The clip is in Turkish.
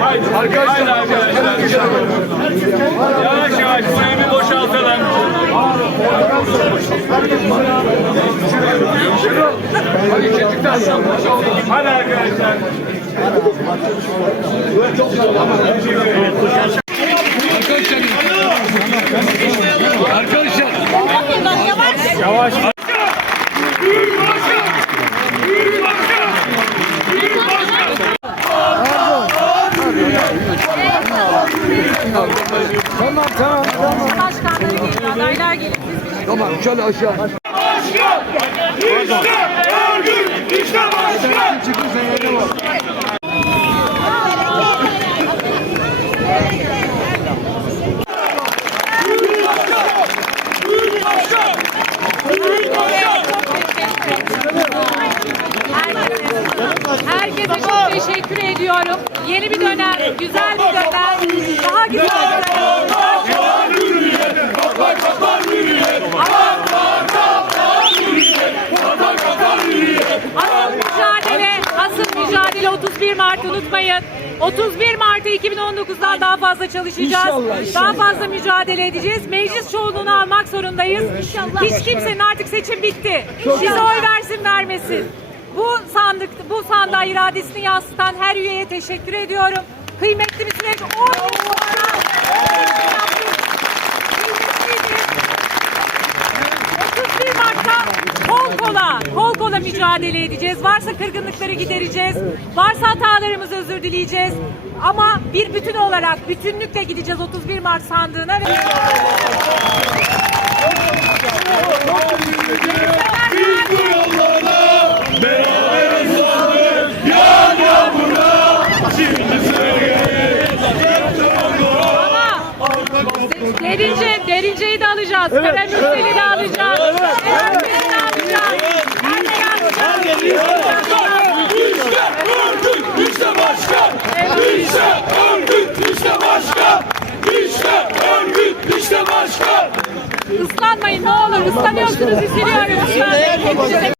Haydi arkadaşlar. Yavaş yavaş burayı bir boşaltalım. Hadi arkadaşlar. Yavaş. Büyük başkan! Büyük başkan! Büyük başkan! Başkanları geliyor, adaylar geliyor. Başkan! İşte örgüt! İşte başkan! Herkese çok teşekkür ediyorum. Yeni bir dönem, güzel bir dönem, daha güzel bir dönem. Asıl mücadele, asıl mücadele 31 Mart unutmayın. 31 Mart'ı 2019'dan daha fazla çalışacağız. Daha fazla mücadele edeceğiz. Meclis çoğunluğunu almak zorundayız. Hiç kimsenin artık seçim bitti. Bize oy versin vermesin. Bu sandık, bu sandığa iradesini yansıtan her üyeye teşekkür ediyorum. Kıymetli bir süreç. 10 yıl sonra mücadele edeceğiz. Varsa kırgınlıkları gidereceğiz. Varsa hatalarımızı özür dileyeceğiz. Ama bir bütün olarak, bütünlükle gideceğiz 31 Mart sandığına. Derince, derinceyi de alacağız. Evet, Karamürseli de alacağız. Herkesi de alacağız. Herkesi alacağız. İşte örgüt! İşte başkan! İşte örgüt! İşte başkan! İşte örgüt! İşte başkan! Islanmayın ne olur. Islanıyorsunuz üzülüyorum.